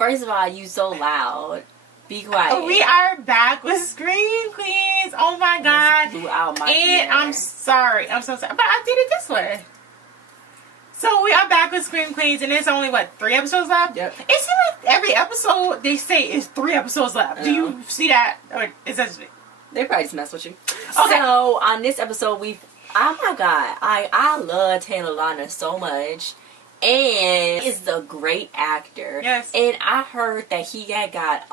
First of all, you so loud. Be quiet. We are back with Scream Queens. Oh my god. Blew out my ear. I'm sorry. I'm so sorry. But I did it this way. So we are back with Scream Queens, and there's only, what, 3 episodes left? Yep. It seems like every episode they say is 3 episodes left. Do you see that? Or is that just me? They probably just mess with you. Okay. So on this episode, oh my god, I love Taylor Lautner so much, and he's a great actor. Yes. And I heard that he had got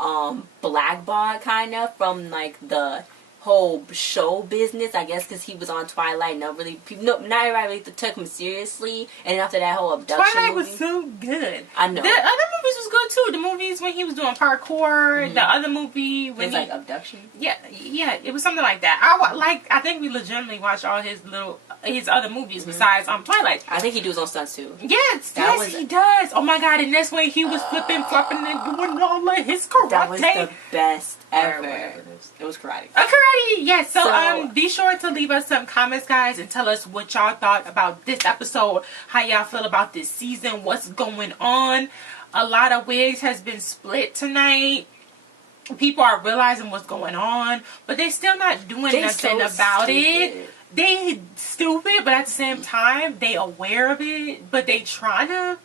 blackballed kind of from like the whole show business, I guess, because he was on Twilight. Not everybody really took him seriously. And after that whole abduction Twilight movie, was so good. I know. The other movies was good too. The movies when he was doing parkour. The other movie when it's like abduction. Yeah, it was something like that. I think we legitimately watched all his other movies besides Twilight. I think he do his own stunts too. Yes, he does. Oh my god! And that's when he was flipping, flopping, and doing all like his karate. That was the best ever. It was karate. Karate, yes. So be sure to leave us some comments, guys, and tell us what y'all thought about this episode. How y'all feel about this season? What's going on? A lot of wigs has been split tonight. People are realizing what's going on, but they're still not doing nothing about it. They stupid, but at the same time, they aware of it, but they trying to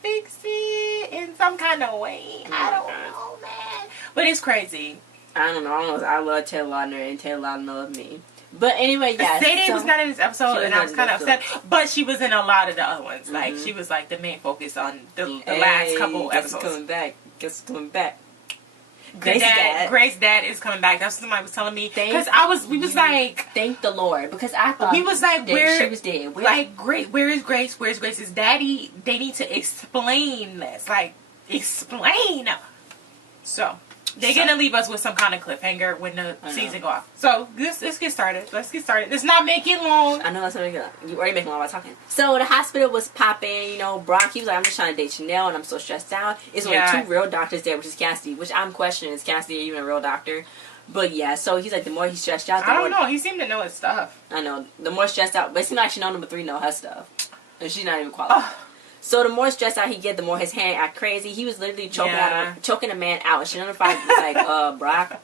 fix it in some kind of way. I don't know, man. But it's crazy. I don't know. I love Taylor Lautner, and Taylor Lautner loves me. But anyway, yes. Sadie was not in this episode, and I was kind of upset. But she was in a lot of the other ones. Like, she was like the main focus on the last couple episodes. Coming back. Guess coming back. Grace's dad is coming back. That's what somebody was telling me. Because we was like, thank the Lord, because I thought we was like, she was dead. Where is Grace? Where's Grace's daddy? They need to explain this. Like, explain. So they're gonna leave us with some kind of cliffhanger when the season go off. So let's get started. Let's not make it long. I know that's what you already making a lot of talking. So the hospital was popping. Brock, he was like, I'm just trying to date Chanel, and I'm so stressed out. It's only 2 real doctors there, which is Cassidy, which I'm questioning, is Cassidy even a real doctor? But yeah, so he's like, the more he's stressed out, I don't know. He seemed to know his stuff. I know. The more stressed out, but it seems like Chanel number 3 know her stuff, and she's not even qualified. So the more stressed out he get, the more his hand act crazy. He was literally choking a man out. And Chanel number 5 was like, Brock.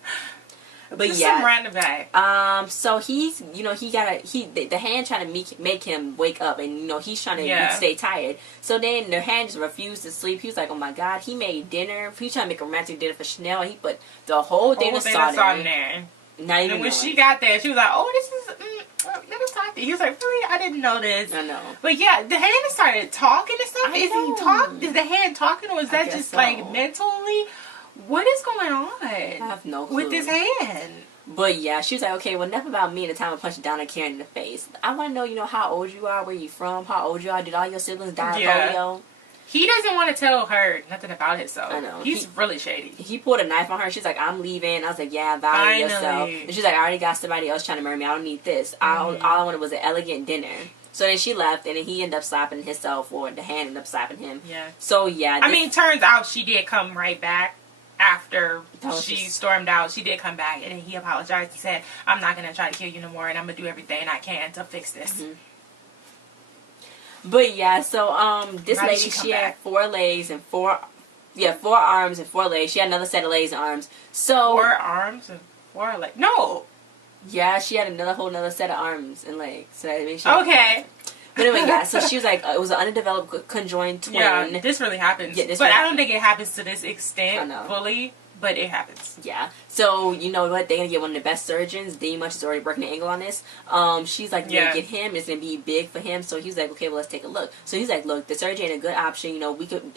But just some random guy. So he's, the hand trying to make him wake up, and he's trying to stay tired. So then the hand just refused to sleep. He was like, oh my god, he made dinner. He trying to make a romantic dinner for Chanel. He put the whole dinner salt in there. Not even. And when she got there, she was like, oh, this is. Let us talk to you. He was like, really? I didn't know this. I know. But yeah, the hand started talking and stuff. Is the hand talking, or is that just like mentally? What is going on? I have no clue. With this hand. But yeah, she was like, okay, well, enough about me and the time I punched down and Karen in the face. I want to know, how old you are, where you from, how old you are. Did all your siblings die of polio? He doesn't want to tell her nothing about himself. I know. He's really shady. He pulled a knife on her. She's like, I'm leaving. I was like, yeah, violate yourself. And she's like, I already got somebody else trying to murder me. I don't need this. All I wanted was an elegant dinner. So then she left, and then he ended up slapping himself, or the hand ended up slapping him. Yeah. So yeah. Turns out she did come right back. After she stormed out, she did come back, and then he apologized and said, I'm not going to try to kill you no more, and I'm going to do everything I can to fix this. But yeah, so this lady, she had 4 legs and 4 arms and 4 legs. She had another set of legs and arms. So 4 arms and 4 legs. No. Yeah, she had whole another set of arms and legs. So that made okay. But anyway, yeah. So she was like, it was an undeveloped conjoined twin. Yeah, this really happens. Yeah, but I don't think it happens to this extent fully. But it happens. Yeah. So, you know what? They're going to get one of the best surgeons. D Much is already working the angle on this. She's like, you're going to get him. It's going to be big for him. So he's like, okay, well, let's take a look. So he's like, look, the surgery ain't a good option. We could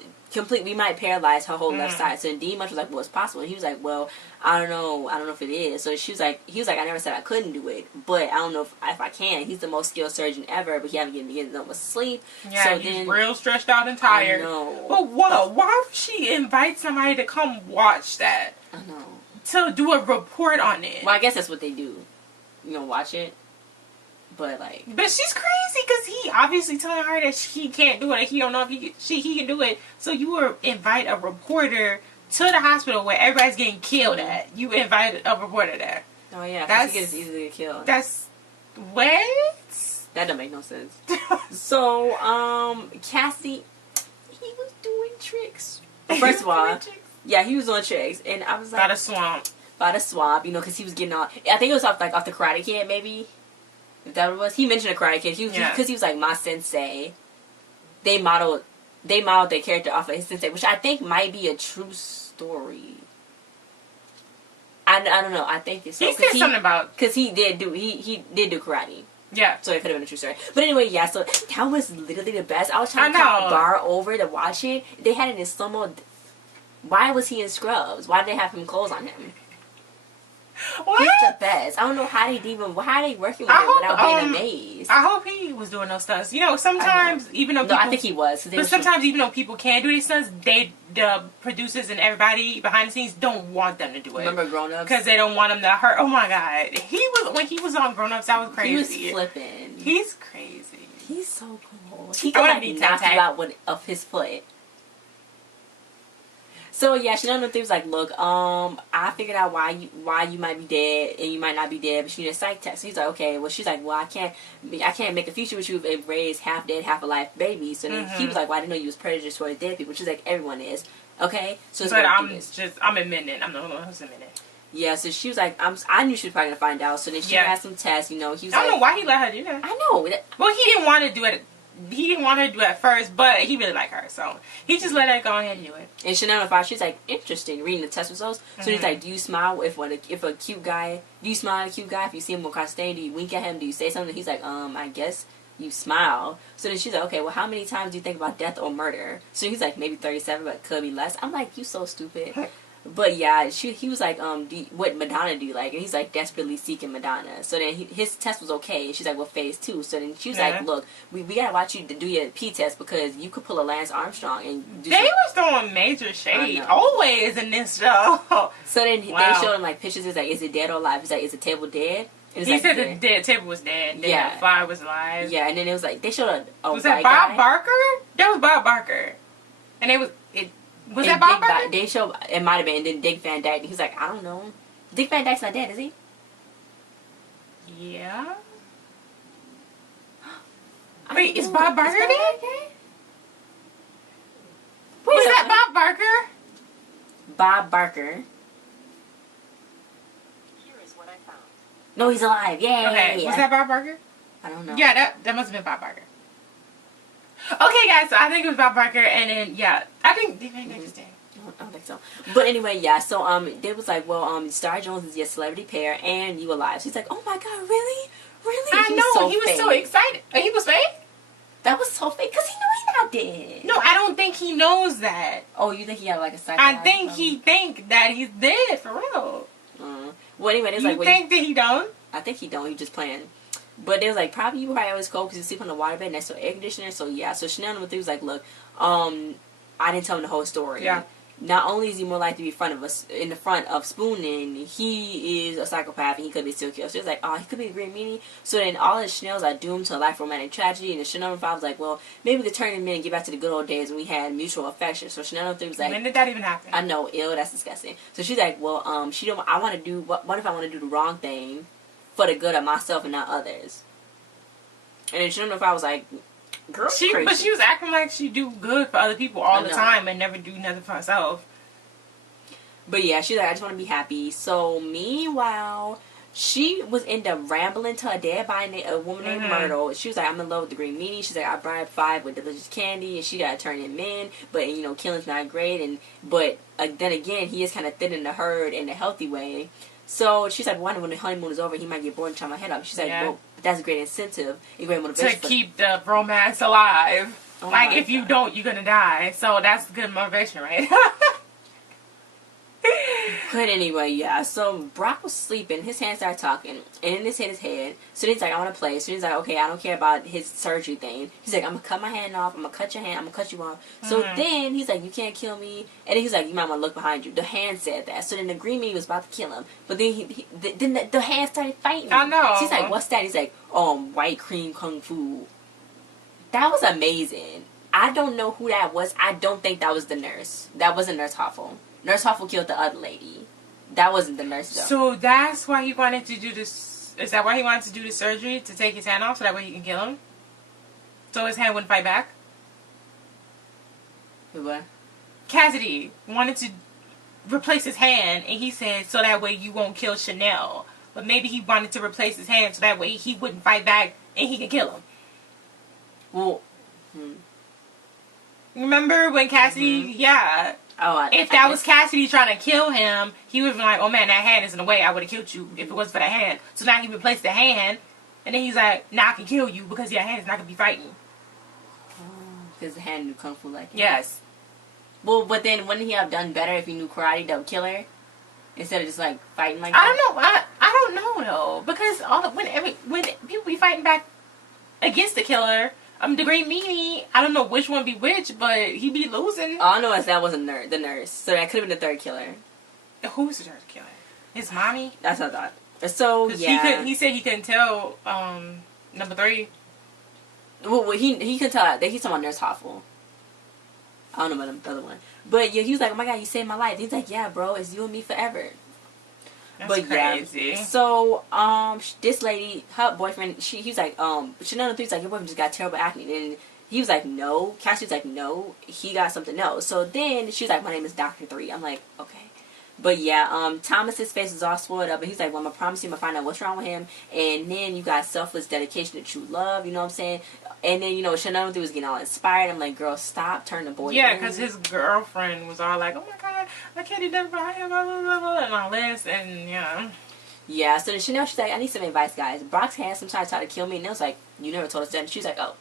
we might paralyze her whole left side. So D Much was like, well, it's possible. And he was like, well, I don't know if it is. So he was like, I never said I couldn't do it, but I don't know if I can. He's the most skilled surgeon ever, but he haven't getting enough with sleep. Yeah, so he's real stretched out and tired. I know. But why would she invite somebody to come watch that? I know. To do a report on it. Well, I guess that's what they do. Watch it. But she's crazy because he obviously telling her that he can't do it. He don't know if he can do it. So you invite a reporter to the hospital where everybody's getting killed at. You invite a reporter there. Oh yeah, because he gets easily killed. That's what? That don't make no sense. So Cassie, he was doing tricks. First of all, yeah, he was on tricks, and I was like, by the swamp, you know, because he was getting all. I think it was off the Karate Kid, maybe. If that was, he mentioned a Karate Kid. Because he was like my sensei. They modeled their character off of his sensei, which I think might be a true story. I don't know. I think it's so. He said something about because he did do karate. Yeah. So it could have been a true story. But anyway, yeah. So that was literally the best. I was trying to come bar over to watch it. They had it in slow-mo. Why was he in scrubs? Why did they have him clothes on him? What? He's the best. I don't know how they working with him without being amazed. I hope he was doing those stunts. You know, sometimes even though I think he was. But sometimes even though people can do these stunts, the producers and everybody behind the scenes don't want them to do it. Remember Grown Ups? Because they don't want him to hurt. Oh my God, when he was on Grown Ups, that was crazy. He was flipping. He's crazy. He's so cool. He could like knock you out of his foot. So yeah, Chanel was like, look, I figured out why you might be dead and you might not be dead, but you need a psych test. So he's like, okay. Well, she's like, well, I can't make a future with you and raise half dead, half alive babies. So then he was like, well, I didn't know you was prejudiced towards dead people, which is like everyone is. Okay, so but I'm admitting it. I'm the only one who's admitting it. Yeah, so she was like, I knew she was probably gonna find out. So then she had some tests. You know, he was. I don't know why he let her do that. I know. Well, he didn't want to do it. He didn't want her to do it at first, but he really liked her, so he just let her go ahead and do it. And Chanel 5, she's like, interesting, reading the test results. So he's like, do you smile if a cute guy, do you smile at a cute guy? If you see him across the stage, do you wink at him? Do you say something? He's like, I guess you smile. So then she's like, okay, well, how many times do you think about death or murder? So he's like, maybe 37, but could be less. I'm like, you so stupid. But yeah, he was like, what Madonna do you like? And he's like, desperately seeking Madonna. So then his test was okay. And she's like, well, phase 2. So then she was like, look, we gotta watch you to do your P test because you could pull a Lance Armstrong. And they was throwing major shade always in this show. So then they showed him like pictures. It's like, is it dead or alive? He's like, is the table dead? He said the dead table was dead. Then the fly was alive. Yeah, and then it was like, they showed a was that Bob Barker? That was Bob Barker. And was that Bob Barker? They showed, it might have been, and then Dick Van Dyke. He's like, I don't know. Dick Van Dyke's not dead, is he? Yeah. Wait, is Bob Barker dead? Was that Bob Barker? Bob Barker. Here is what I found. No, he's alive. Yay! Okay, was that Bob Barker? I don't know. Yeah, that must have been Bob Barker. Okay, guys, so I think it was Bob Barker, and then, I think Dick Van Dyke is dead. I don't think so. But anyway, so, they was like, well, Star Jones is your celebrity pair, and you alive. So he's like, oh my God, really? Really? I know, he was so excited. He was fake? That was so fake, because he knew he not dead. No, I don't think he knows that. Oh, you think he had like a psycho? I think he think that he's dead, for real. Well, anyway, it's like, you think that he don't? I think he don't, he just playing. But they was like, probably you probably always cold because you sleep on the waterbed next to an air conditioner. So yeah, so Chanel number 3 was like, look, I didn't tell him the whole story. Yeah. Not only is he more likely to be in the front of spooning, he is a psychopath and he could be serial killer. So it's like, oh, he could be a green meanie. So then all the Chanels are doomed to a life of romantic tragedy. And the Chanel number 5 was like, well, maybe we could turn him in and get back to the good old days when we had mutual affection. So Chanel number 3 was like, when did that even happen? I know, that's disgusting. So she's like, well, what if I want to do the wrong thing for the good of myself and not others? And then Chanel number 5 was like, girl, but she was acting like she do good for other people all the time and never do nothing for herself. But yeah, she's like, I just want to be happy. So meanwhile, she was end up rambling to her dad by a woman named Myrtle. She was like, I'm in love with the green meanie. She's like, I bribed 5 with delicious candy, and she got to turn him in. But killing's not great. But then again, he is kind of thinning the herd in a healthy way. So she's like, when the honeymoon is over, he might get bored and chop my head off. She's like, well, that's a great incentive and great motivation to keep the romance alive. Oh, like, if you don't, you're gonna die. So that's good motivation, right? But anyway, yeah. So Brock was sleeping. His hands started talking, and then this hit his head. So he's like, I want to play. So he's like, okay, I don't care about his surgery thing. He's like, I'm gonna cut my hand off. I'm gonna cut your hand. I'm gonna cut you off. So then he's like, you can't kill me. And then he's like, you might want to look behind you. The hand said that. So then the green meanie was about to kill him. But then then the hand started fighting. I know. She's like, what's that? He's like, white cream kung fu. That was amazing. I don't know who that was. I don't think that was the nurse. That wasn't Nurse Hoffel. Nurse Hoffel killed the other lady. That wasn't the nurse, though. So that's why he wanted to do this. Is that why he wanted to do the surgery? To take his hand off so that way he can kill him? So his hand wouldn't fight back? What? Cassidy wanted to replace his hand, and he said, so that way you won't kill Chanel. But maybe he wanted to replace his hand so that way he wouldn't fight back and he could kill him. Well, remember when Cassidy, yeah. Oh, if that was Cassidy trying to kill him, he would have been like, oh man, that hand is in the way. I would have killed you if it wasn't for that hand. So now he replaced the hand, and then he's like, now I can kill you because your hand is not going to be fighting. Because the hand knew Kung Fu like him. Yes. Well, but then wouldn't he have done better if he knew karate that would kill her? Instead of just like fighting like that? I don't know though. Because when people be fighting back against the killer, the Great Meanie, I don't know which one be which, but he be losing. All I know is that wasn't the nurse. So that could have been the third killer. Who was the third killer? His mommy? That's what I thought. So, yeah. He said he couldn't tell number 3. Well, he could tell that he's talking about Nurse Hoffel. I don't know about the other one. But yeah, he was like, oh my god, you saved my life. He's like, yeah, bro, it's you and me forever. That's crazy. Yeah. So, this lady, her boyfriend, he was like, Chanel 3's like, your boyfriend just got terrible acne. And he was like, no. Cassie was like, no, he got something else. So then she was like, my name is Dr. 3. I'm like, okay. But yeah, Thomas's face was all swelled up, and he's like, well, I'm gonna promise you I'm gonna find out what's wrong with him. And then you got selfless dedication to true love, you know what I'm saying? And then, you know, Chanel was getting all inspired. I'm like, girl, stop, turn the boy. Yeah, because his girlfriend was all like, oh my god, I can't do nothing about him, blah, blah, blah, blah, and all this, and yeah. Yeah, so then Chanel, she's like, I need some advice, guys. Brock's handsome, tried to kill me, and it was like, you never told us that. And she was like, oh.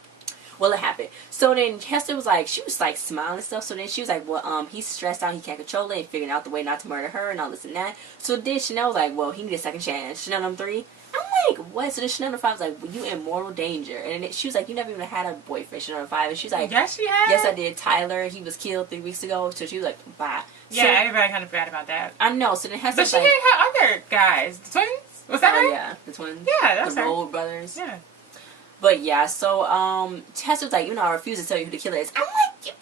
Well, it happened. So then Hester was like, she was like smiling and stuff. So then she was like, well, he's stressed out. He can't control it. And figuring out the way not to murder her and all this and that. So then Chanel was like, well, he needed a second chance. Chanel number 3. I'm like, what? So then Chanel number 5 was like, well, you in mortal danger. And then she was like, you never even had a boyfriend, Chanel number 5. And she's like, yes, she had. Yes, I did. Tyler, he was killed 3 weeks ago. So she was like, bye. Yeah, so, everybody kind of forgot about that. I know. So then Hester was like, but she had her other guys. The twins? Was that her? Yeah, the twins. Yeah, that's the her. Road brothers. Yeah. But yeah, so Hester was like, you know, I refuse to tell you who the killer is. I'm like,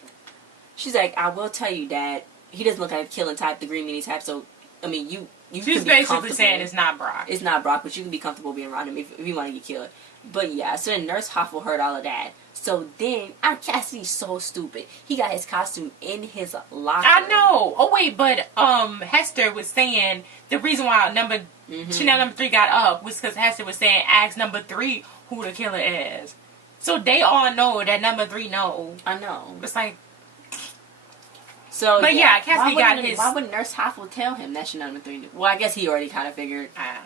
she's like, I will tell you that he doesn't look like the killing type, the Green Meanie type. So I mean, you she's basically saying it's not Brock. It's not Brock, but you can be comfortable being around him if you want to get killed. But yeah, so then Nurse Hoffel heard all of that. So then, Cassidy's so stupid. He got his costume in his locker. I know. Oh wait, but Hester was saying the reason why Chanel number 3 got up was because Hester was saying, ask number 3 who the killer is. So they all know that number 3 know. I know. It's like. So, but yeah, Cassidy got his. Why wouldn't Nurse Hoffel tell him that Chanel number 3 knew? Well, I guess he already kind of figured. I don't know.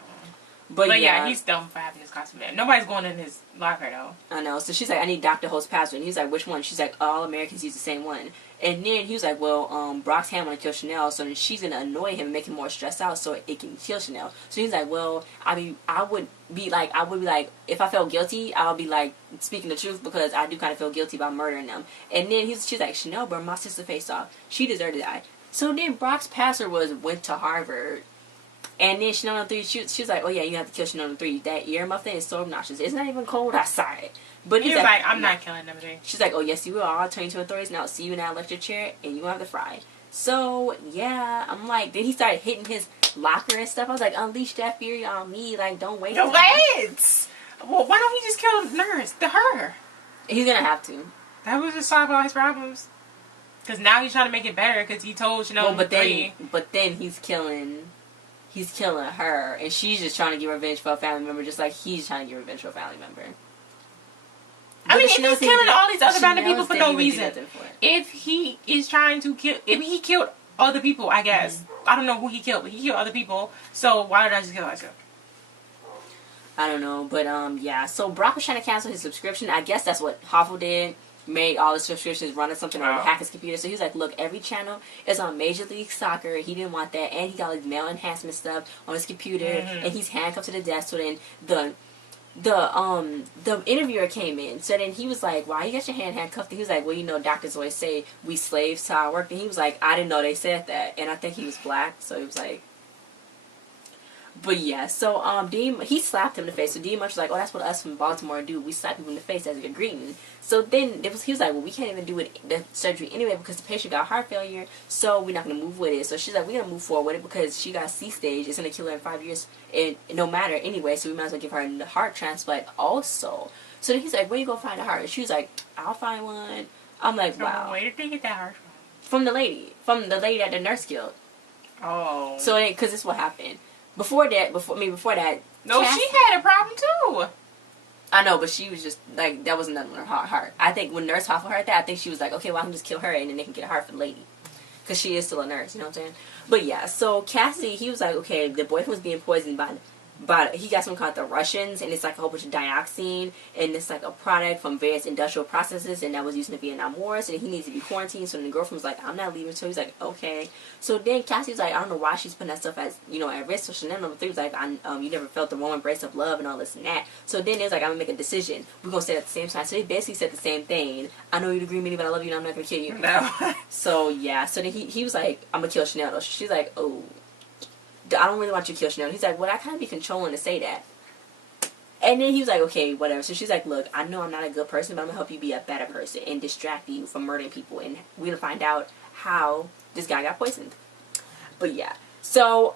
But yeah, he's dumb for having his costume there. Nobody's going in his locker, though. I know. So she's like, I need Dr. Ho's password. And he's like, which one? She's like, all Americans use the same one. And then he was like, well, Brock's hand want to kill Chanel, so then she's going to annoy him and make him more stressed out so it can kill Chanel. So he's like, well, I would be like, if I felt guilty, I would be like, speaking the truth because I do kind of feel guilty about murdering them. And then she's like, Chanel burned my sister face off. She deserved to die. So then Brock's password was went to Harvard. And then Chanel number 3, she was like, oh yeah, you have to kill Chanel number 3. That earmuff thing is so obnoxious. It's not even cold outside. But he's like, I'm not killing number 3. She's like, oh yes, you will. I'll turn you to authorities and I'll see you in that electric chair and you won't have to fry. So yeah, I'm like, then he started hitting his locker and stuff. I was like, unleash that fury on me. Like, don't wait. No, wait! Well, why don't he just kill her? He's gonna have to. That would just solve all his problems. Because now he's trying to make it better because he told Chanel but then he's killing her, and she's just trying to get revenge for a family member, just like he's trying to get revenge for a family member. I mean, if he's killing all these other random people for no reason, if he is trying to kill, if he killed other people, I guess. I don't know who he killed, but he killed other people, so why did I just kill myself? I don't know, but yeah, so Brock was trying to cancel his subscription. I guess that's what Hoffel did. Made all his subscriptions running something or hack his computer. So he was like, look, every channel is on Major League Soccer. He didn't want that. And he got like male enhancement stuff on his computer. And he's handcuffed to the desk. So then the interviewer came in. So then he was like, why you got your hand handcuffed? And he was like, well, you know, doctors always say we slaves to our work. And he was like, I didn't know they said that. And I think he was black. So he was like, but yeah, so he slapped him in the face. So Dean Munch was like, oh, that's what us from Baltimore do. We slap people in the face as a greeting. So then he was like, well, we can't even do the surgery anyway because the patient got heart failure, so we're not going to move with it. So she's like, we're going to move forward with it because she got C-stage. It's going to kill her in 5 years, and no matter anyway, so we might as well give her a heart transplant also. So then he's like, where you going to find a heart? And she was like, I'll find one. I'm like, wow. Where did they get that heart From the lady that the nurse killed. Oh. So, because this is what happened. Before that. No, she had a problem too. I know, but she was just, like, that wasn't nothing in her heart. I think when Nurse Hoffa heard that, I think she was like, okay, well, I can just kill her, and then they can get a heart for the lady. Because she is still a nurse, you know what I'm saying? But, yeah, so Cassidy, he was like, okay, the boyfriend was being poisoned by he got something called the Russians, and it's like a whole bunch of dioxin, and it's like a product from various industrial processes, and that was used in the Vietnam Wars, and he needs to be quarantined. So then the girlfriend was like, I'm not leaving. So he's like, okay. So then Cassie's like, I don't know why she's putting that stuff as, you know, at risk. So Chanel number 3 was like, you never felt the warm embrace of love and all this and that. So then it was like, I'm gonna make a decision. We're gonna say it at the same time. So they basically said the same thing. I know you'd agree with me, but I love you, and I'm not gonna kill you. No. So yeah. So then he was like, I'm gonna kill Chanel. Though. She's like, oh, I don't really want you to kill Chanel. He's like, well, I kind of be controlling to say that. And then he was like, okay, whatever. So she's like, look, I know I'm not a good person, but I'm going to help you be a better person and distract you from murdering people. And we're going to find out how this guy got poisoned. But yeah. So,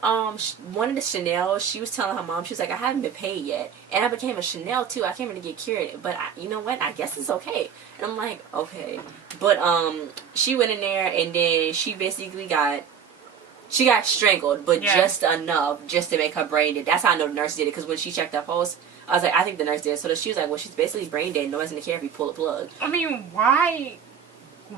one of the Chanel, she was telling her mom, she was like, I haven't been paid yet. And I became a Chanel, too. I came here to get cured. But you know what? I guess it's okay. And I'm like, okay. But, she went in there, and then she basically got strangled, but just enough just to make her brain dead. That's how I know the nurse did it, because when she checked her pulse, I was like, I think the nurse did it. So she was like, well, she's basically brain dead. No one's going to care if you pull a plug. I mean, why?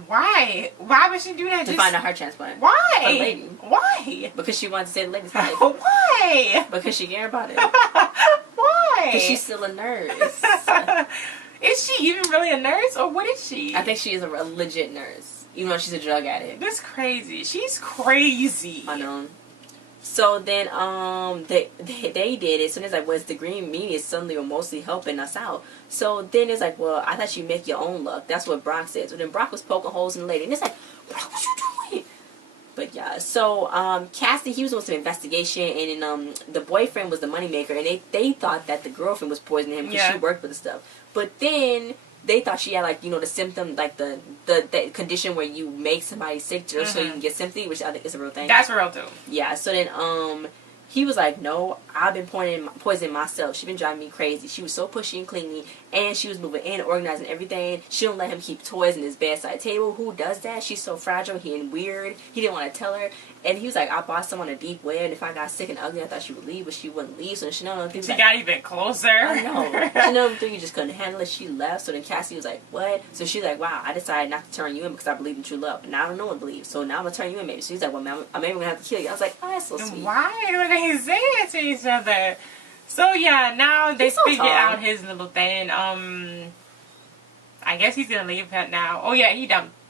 Why would she do that? To find a heart transplant. Why? For the lady. Why? Because she wanted to save the lady's life. Why? Because she cared about it. Why? Because she's still a nurse. Is she even really a nurse, or what is she? I think she is a legit nurse, even though she's a drug addict. That's crazy. She's crazy. I know. So then, they did it. So it's like, well, it's the green media suddenly or mostly helping us out. So then it's like, well, I thought you make your own luck. That's what Brock said. So then Brock was poking holes in the lady. And it's like, Brock, what you doing? But yeah, so, Cassidy, he was doing some investigation. And then, the boyfriend was the moneymaker. And they thought that the girlfriend was poisoning him because she worked with the stuff. But then they thought she had, like, you know, the symptom, like the condition where you make somebody sick just so you can get sympathy, which I think is a real thing. That's real too. Yeah. So then he was like, no, I've been poisoning myself. She's been driving me crazy. She was so pushy and clingy, and she was moving in and organizing everything. She don't let him keep toys in his bedside table. Who does that? She's so fragile and weird. He didn't want to tell her. And he was like, I bought some on a deep web, and if I got sick and ugly, I thought she would leave, but she wouldn't leave. So then Chanel number 3 she got even closer. I know. Chanel number 3 just couldn't handle it. She left. So then Cassie was like, what? So she's like, wow, I decided not to turn you in because I believe in true love. And now I don't know what to believe. So now I'm going to turn you in maybe. So he's like, well, I'm maybe going to have to kill you. I was like, oh, that's so sweet. Why would they say it to each other? So yeah, now they figured out his little thing. I guess he's going to leave her now. Oh yeah,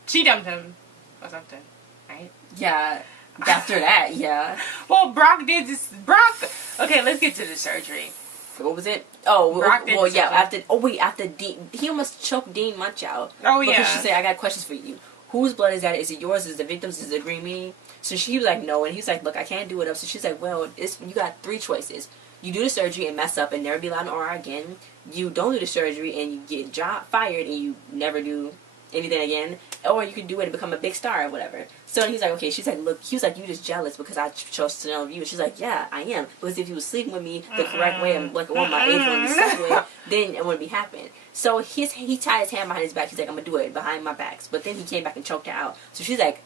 she dumped him or something, right? Yeah. After that, yeah. Well, okay, let's get to the surgery. What was it? Oh, after Dean, he almost choked Dean Munch out. Oh, yeah. Because she said, I got questions for you. Whose blood is that? Is it yours? Is it the victim's? Is it the green meanie? So she was like, no. And he's like, look, I can't do it up. So she's like, well, you got 3 choices. You do the surgery and mess up and never be allowed to OR again. You don't do the surgery and you get fired and you never do anything again, or you could do it and become a big star or whatever. So he's like, okay. She's like, look, he was like, you just jealous because I chose to know you. And she's like, yeah, I am, because if you was sleeping with me the correct way and like on my age when you slept with, then it wouldn't be happening. So he tied his hand behind his back. He's like, I'm gonna do it behind my back. But then he came back and choked her out. So she's like,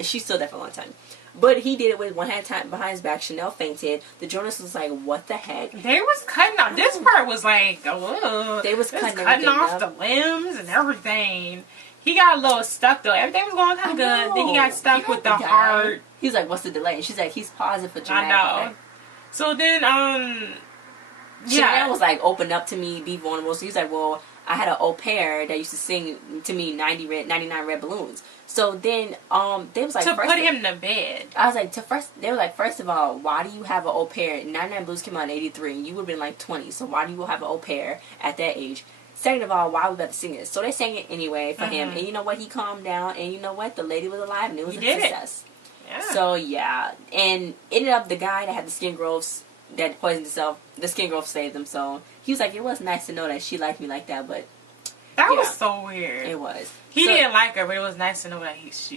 she's still there for a long time. But he did it with one hand tied behind his back. Chanel fainted. The journalist was like, what the heck? They was cutting off. This part was like, ugh. They was cutting off the limbs and everything. He got a little stuck though. Everything was going kind of good. Then he got stuck with the heart. He's like, what's the delay? And she's like, he's pausing for dramatic. I know. So then, Chanel was like, open up to me, be vulnerable. So he's like, well, I had an au pair that used to sing to me 99 red balloons. So then, they was like, to put him to bed. I was like, they were like, first of all, why do you have an au pair? 99 Blues came out in 83, and you would have been like 20. So why do you have an au pair at that age? Second of all, why are we about to sing it? So they sang it anyway for him. And you know what? He calmed down, and you know what? The lady was alive, and it was a success. Yeah. So, yeah. And ended up, the guy that had the skin growths that poisoned himself, the skin growth saved him. So he was like, it was nice to know that she liked me like that, but that was so weird. It was. He didn't like her, but it was nice to know that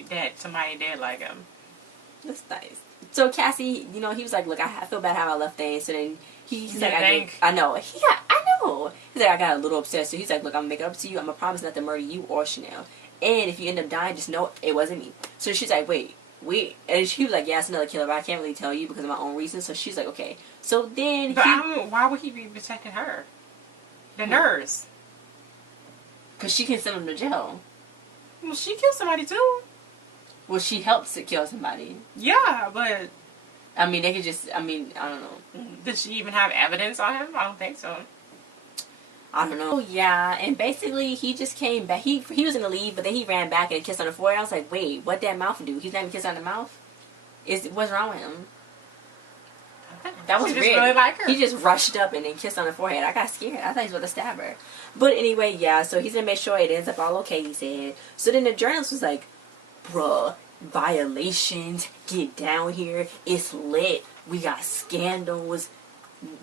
that somebody did like him. That's nice. So Cassie, you know, he was like, look, I feel bad how I left things. So then he's like, I know. I know. He's like, I got a little upset. So he's like, look, I'm going to make it up to you. I'm going to promise not to murder you or Chanel. And if you end up dying, just know it wasn't me. So she's like, wait. And she was like, yeah, it's another killer, but I can't really tell you because of my own reasons. So she's like, okay. So then but why would he be protecting her? The nurse. Because she can send him to jail. Well, she killed somebody too. Well, she helps to kill somebody. Yeah, but... I mean, they could just... I mean, I don't know. Did she even have evidence on him? I don't think so. I don't know. Yeah, and basically, he just came back. He was in the lead, but then he ran back and kissed on the forehead. I was like, wait, what that mouth do? He's not even kissing on the mouth? What's wrong with him? That was weird. Really like her. He just rushed up and then kissed on the forehead. I got scared. I thought he was about to stab her. But anyway, yeah, so he's going to make sure it ends up all okay, he said. So then the journalist was like, bruh, violations, get down here. It's lit. We got scandals.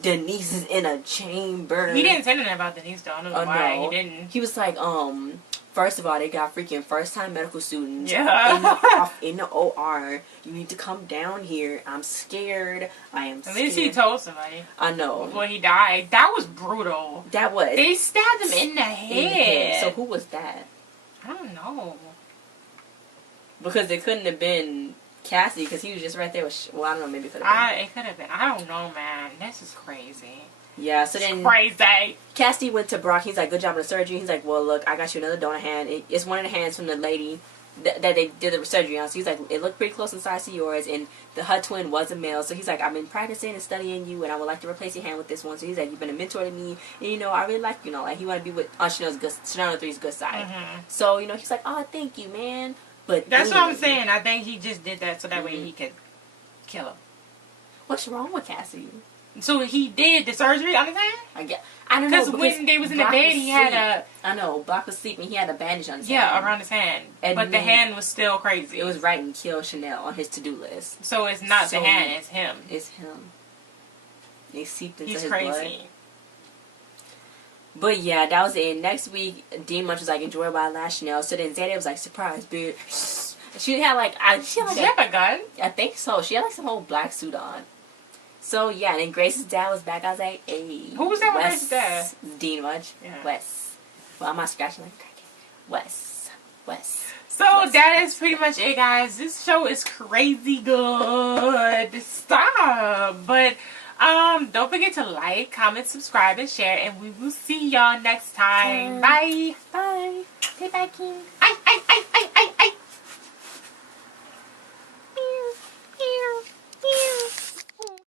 Denise is in a chamber. He didn't say anything about Denise, though. I don't know why. No. He didn't. He was like, first of all, they got freaking first-time medical students in the OR. You need to come down here. I'm scared. I am scared. At least he told somebody. I know. Before he died. That was brutal. That was. They stabbed him in the head. So who was that? I don't know. Because it couldn't have been Cassie, because he was just right there with... Well, I don't know. Maybe it could have been. It could have been. I don't know, man. This is crazy. Yeah, so then... Crazy. Cassidy went to Brock. He's like, good job on the surgery. He's like, well, look, I got you another donor hand. It's one of the hands from the lady that they did the surgery on. So he's like, it looked pretty close in size to yours. And her twin was a male. So he's like, I've been practicing and studying you, and I would like to replace your hand with this one. So he's like, you've been a mentor to me. And, you know, I really like, you know, like, he want to be with Chanel 3's good side. Mm-hmm. So, you know, he's like, oh, thank you, man. But that's what I'm saying. I think he just did that so that way he could kill her. What's wrong with Cassie? So he did the surgery on his hand? I don't know. Because when they was in the bed, he had a... I know. Brock was sleeping. He had a bandage on his hand. Yeah, around his hand. But the hand was still crazy. It was writing kill Chanel on his to-do list. So it's not the hand, it's him. It's him. They seeped into his his crazy. blood. But yeah, that was it. Next week, Dean Munch was like, enjoyed by last Chanel. So then Zayda was like, surprise, bitch. She had like... Did she have a gun? I think so. She had like some whole black suit on. So yeah, and then Grace's dad was back. I was like, hey. Who was that with Grace's dad? Dean Munch. Yeah. Wes. Well, I'm not scratching like cracking. Wes. So that is pretty much it, guys. This show is crazy good. Stop. But don't forget to like, comment, subscribe, and share. And we will see y'all next time. Bye. Bye. Say bye, King. Ay.